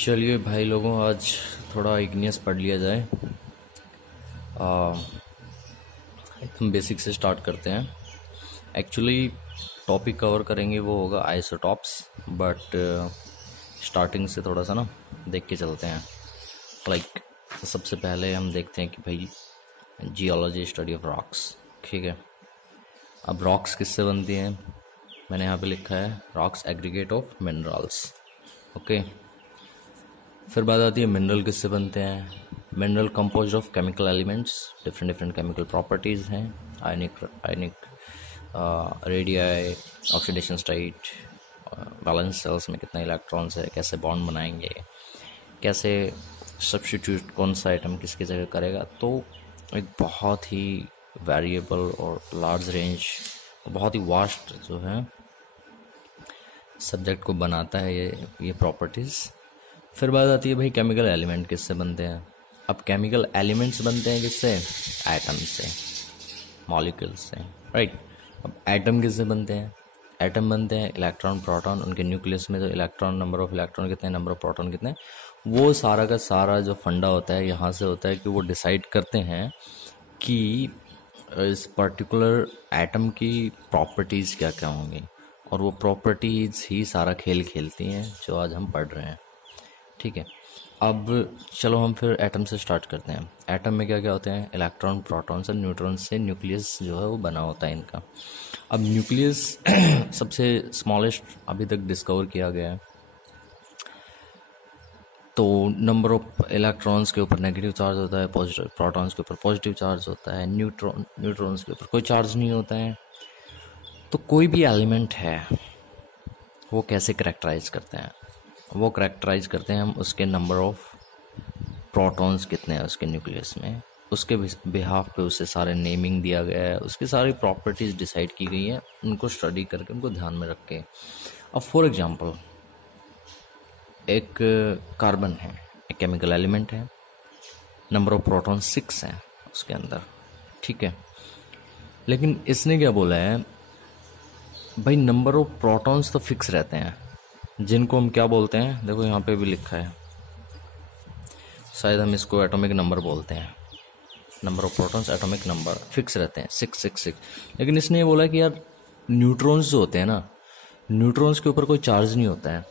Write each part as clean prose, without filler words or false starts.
चलिए भाई लोगों, आज थोड़ा इग्नियस पढ़ लिया जाए। एकदम बेसिक से स्टार्ट करते हैं। एक्चुअली टॉपिक कवर करेंगे वो होगा आइसोटॉप्स, बट स्टार्टिंग से थोड़ा सा ना देख के चलते हैं। लाइक सबसे पहले हम देखते हैं कि भाई जियोलॉजी, स्टडी ऑफ रॉक्स। ठीक है, अब रॉक्स किससे बनती हैं? मैंने यहाँ पे लिखा है rocks aggregate of minerals. Okay, फिर बात आती है मिनरल किससे बनते हैं। Mineral composed of chemical elements, different different chemical properties हैं। Ionic radii, oxidation state, valence shells में कितना इलेक्ट्रॉन्स है, कैसे बॉन्ड बनाएंगे, कैसे सब्स्टिट्यूट कौन सा आइटम किसकी जगह करेगा। तो एक बहुत ही वेरिएबल और लार्ज रेंज, बहुत ही वास्ट जो है सब्जेक्ट को बनाता है ये प्रॉपर्टीज़। फिर बात आती है भाई केमिकल एलिमेंट किससे बनते हैं। अब केमिकल एलिमेंट्स बनते हैं किससे? एटम से, मॉलिक्यूल्स से, राइट। अब एटम किससे बनते हैं? एटम बनते हैं इलेक्ट्रॉन प्रोटॉन, उनके न्यूक्लियस में जो इलेक्ट्रॉन, नंबर ऑफ इलेक्ट्रॉन कितने, नंबर ऑफ प्रोटॉन कितने, वो सारा का सारा जो फंडा होता है यहाँ से होता है कि वो डिसाइड करते हैं कि इस पर्टिकुलर एटम की प्रॉपर्टीज़ क्या क्या होंगी, और वो प्रॉपर्टीज़ ही सारा खेल खेलती हैं जो आज हम पढ़ रहे हैं। ठीक है, अब चलो हम फिर एटम से स्टार्ट करते हैं। एटम में क्या क्या होते हैं? इलेक्ट्रॉन, प्रोटॉन्स और न्यूट्रॉन्स से न्यूक्लियस जो है वो बना होता है इनका। अब न्यूक्लियस सबसे स्मॉलेस्ट अभी तक डिस्कवर किया गया है। तो नंबर ऑफ इलेक्ट्रॉन्स के ऊपर नेगेटिव चार्ज होता है, पॉजिटिव प्रोटॉन्स के ऊपर पॉजिटिव चार्ज होता है, न्यूट्रॉन्स के ऊपर कोई चार्ज नहीं होता है। तो कोई भी एलिमेंट है वो कैसे करेक्टराइज करते हैं? वो करेक्टराइज करते हैं हम उसके नंबर ऑफ प्रोटॉन्स कितने हैं उसके न्यूक्लियस में, उसके बिहाफ पे उसे सारे नेमिंग दिया गया है, उसकी सारी प्रॉपर्टीज़ डिसाइड की गई हैं, उनको स्टडी करके उनको ध्यान में रख के। अब फॉर एग्जांपल एक कार्बन है, एक केमिकल एलिमेंट है, नंबर ऑफ प्रोटॉन 6 हैं उसके अंदर। ठीक है, लेकिन इसने क्या बोला है भाई, नंबर ऑफ प्रोटॉन्स तो फिक्स रहते हैं, जिनको हम क्या बोलते हैं, देखो यहाँ पे भी लिखा है, शायद हम इसको एटॉमिक नंबर बोलते हैं। Number of protons atomic number fix रहते हैं 666। लेकिन इसने ये बोला कि यार न्यूट्रॉन्स जो होते हैं ना, न्यूट्रॉन्स के ऊपर कोई चार्ज नहीं होता है।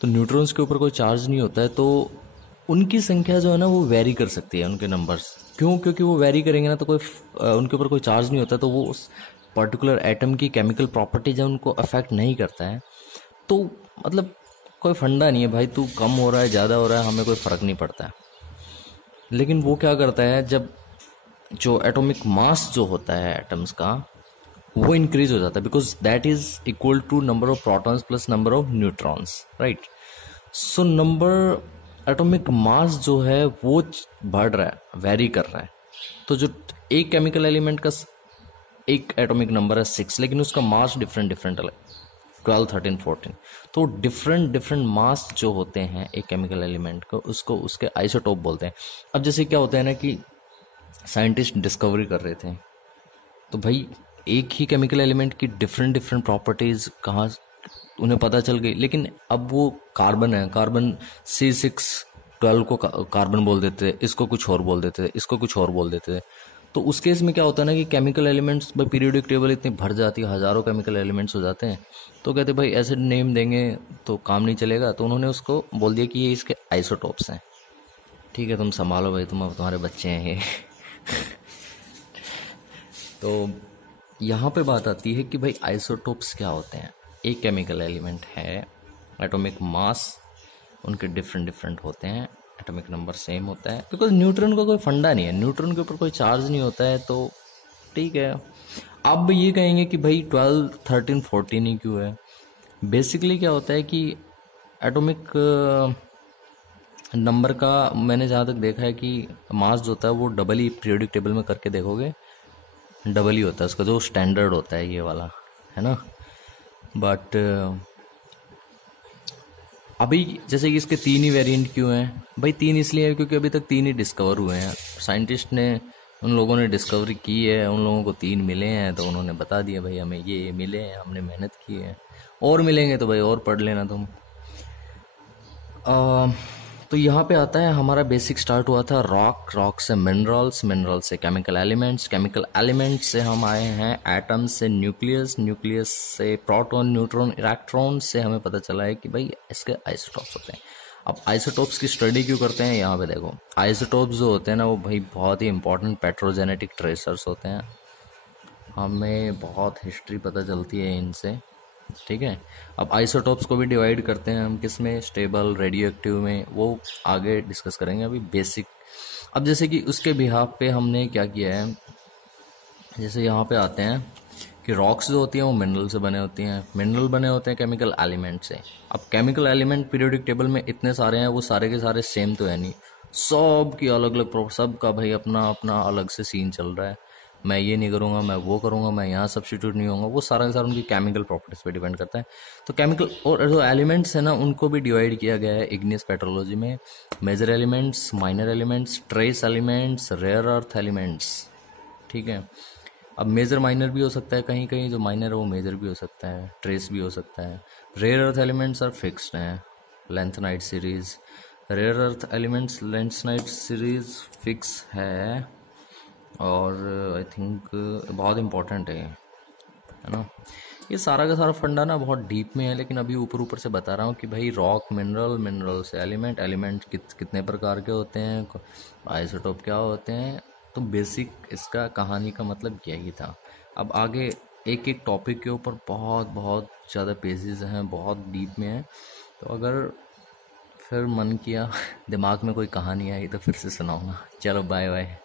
तो न्यूट्रॉन्स के ऊपर कोई चार्ज नहीं होता है तो उनकी संख्या जो है ना वो वेरी कर सकती है, उनके नंबर्स। क्यों? क्योंकि वो वेरी करेंगे ना तो कोई उनके ऊपर कोई चार्ज नहीं होता, तो वो उस पर्टिकुलर एटम की केमिकल प्रॉपर्टीज है उनको अफेक्ट नहीं करता है। तो मतलब कोई फंडा नहीं है भाई, तू कम हो रहा है ज़्यादा हो रहा है, हमें कोई फ़र्क नहीं पड़ता है। लेकिन वो क्या करता है, जब जो एटॉमिक मास जो होता है एटम्स का वो इंक्रीज हो जाता है, because that is equal to number of protons plus number of neutrons, right. So number atomic mass जो है वो बढ़ रहा है, वेरी कर रहा है। तो जो एक केमिकल एलिमेंट का एक एटॉमिक नंबर है 6, लेकिन उसका मास डिफरेंट डिफरेंट अलग, 12, 13, 14। तो डिफरेंट डिफरेंट मास जो होते हैं एक केमिकल एलिमेंट को, उसको उसके आइसोटोप बोलते हैं। अब जैसे क्या होता है ना कि साइंटिस्ट डिस्कवरी कर रहे थे, तो भाई एक ही केमिकल एलिमेंट की डिफरेंट डिफरेंट प्रॉपर्टीज कहाँ उन्हें पता चल गई। लेकिन अब वो कार्बन है, कार्बन C612 को कार्बन बोल देते थे, इसको कुछ और बोल देते थे, इसको कुछ और बोल देते थे। तो उस केस में क्या होता है ना कि केमिकल एलिमेंट्स पर पीरियोडिक टेबल इतनी भर जाती है, हज़ारों केमिकल एलिमेंट्स हो जाते हैं। तो कहते भाई ऐसे नेम देंगे तो काम नहीं चलेगा, तो उन्होंने उसको बोल दिया कि ये इसके आइसोटॉप्स हैं। ठीक है, तुम संभालो भाई, तुम अब तुम्हारे बच्चे हैं ये। तो यहाँ पे बात आती है कि भाई आइसोटॉप्स क्या होते हैं। एक केमिकल एलिमेंट है, एटॉमिक मास उनके डिफरेंट डिफरेंट होते हैं, एटॉमिक नंबर सेम होता है, बिकॉज न्यूट्रॉन का कोई फंडा नहीं है, न्यूट्रॉन के ऊपर कोई चार्ज नहीं होता है। तो ठीक है, अब ये कहेंगे कि भाई 12, 13, 14 ही क्यों है। बेसिकली क्या होता है कि एटॉमिक नंबर का मैंने जहाँ तक देखा है कि मास जो होता है वो डबल ही, पीरियोडिक टेबल में करके देखोगे डबल ही होता है उसका, जो स्टैंडर्ड होता है ये वाला, है ना। बट अभी जैसे कि इसके 3 ही वेरिएंट क्यों हैं भाई? 3 इसलिए है क्योंकि अभी तक 3 ही डिस्कवर हुए हैं। साइंटिस्ट ने, उन लोगों ने डिस्कवरी की है, उन लोगों को 3 मिले हैं, तो उन्होंने बता दिया भाई हमें ये मिले हैं, हमने मेहनत की है, और मिलेंगे तो भाई और पढ़ लेना तुम। अ, तो यहाँ पे आता है हमारा बेसिक स्टार्ट हुआ था रॉक, रॉक से मिनरल्स, मिनरल से केमिकल एलिमेंट्स, केमिकल एलिमेंट्स से हम आए हैं एटम्स से न्यूक्लियस, न्यूक्लियस से प्रोटॉन, न्यूट्रॉन, इलेक्ट्रॉन से हमें पता चला है कि भाई इसके आइसोटॉप्स होते हैं। अब आइसोटॉप्स की स्टडी क्यों करते हैं, यहाँ पे देखो आइसोटॉप्स जो होते हैं ना वो भाई बहुत ही इंपॉर्टेंट पेट्रोजेनेटिक ट्रेसर्स होते हैं, हमें बहुत हिस्ट्री पता चलती है इनसे, ठीक है। अब आइसोटॉप्स को भी डिवाइड करते हैं हम किस में, स्टेबल, रेडियो एक्टिव में, वो आगे डिस्कस करेंगे, अभी बेसिक। अब जैसे कि उसके बिहाफ पे हमने क्या किया है, जैसे यहाँ पे आते हैं कि रॉक्स जो होती हैं वो मिनरल से बने होती हैं, मिनरल बने होते हैं केमिकल एलिमेंट से। अब केमिकल एलिमेंट पीरियोडिक टेबल में इतने सारे हैं, वो सारे के सारे सेम तो है नहीं, सब की अलग अलग, सब का भाई अपना अपना अलग से सीन चल रहा है। मैं ये नहीं करूँगा, मैं वो करूँगा, मैं यहाँ सब्स्टिट्यूट नहीं होऊंगा, वो सारा का सारा उनकी केमिकल प्रॉपर्टीज पे डिपेंड करता है। तो केमिकल और जो एलिमेंट्स है ना उनको भी डिवाइड किया गया है इग्नियस पेट्रोलॉजी में, major elements, minor elements, trace elements, rare earth elements, ठीक है। अब मेजर माइनर भी हो सकता है, कहीं कहीं जो माइनर है वो मेजर भी हो सकता है, ट्रेस भी हो सकता है। Rare earth elements are fixed हैं, lanthanide series, rare earth elements lanthanide series fix है, और आई थिंक बहुत इंपॉर्टेंट है ना। ये सारा का सारा फंडा ना बहुत डीप में है, लेकिन अभी ऊपर ऊपर से बता रहा हूँ कि भाई रॉक मिनरल, मिनरल से एलिमेंट, एलिमेंट कितने प्रकार के होते हैं, आइसोटोप क्या होते हैं, तो बेसिक इसका कहानी का मतलब यही था। अब आगे एक एक टॉपिक के ऊपर बहुत बहुत ज़्यादा पेजेस हैं, बहुत डीप में है, तो अगर फिर मन किया दिमाग में कोई कहानी आई तो फिर से सुनाऊंगा। चलो बाय बाय।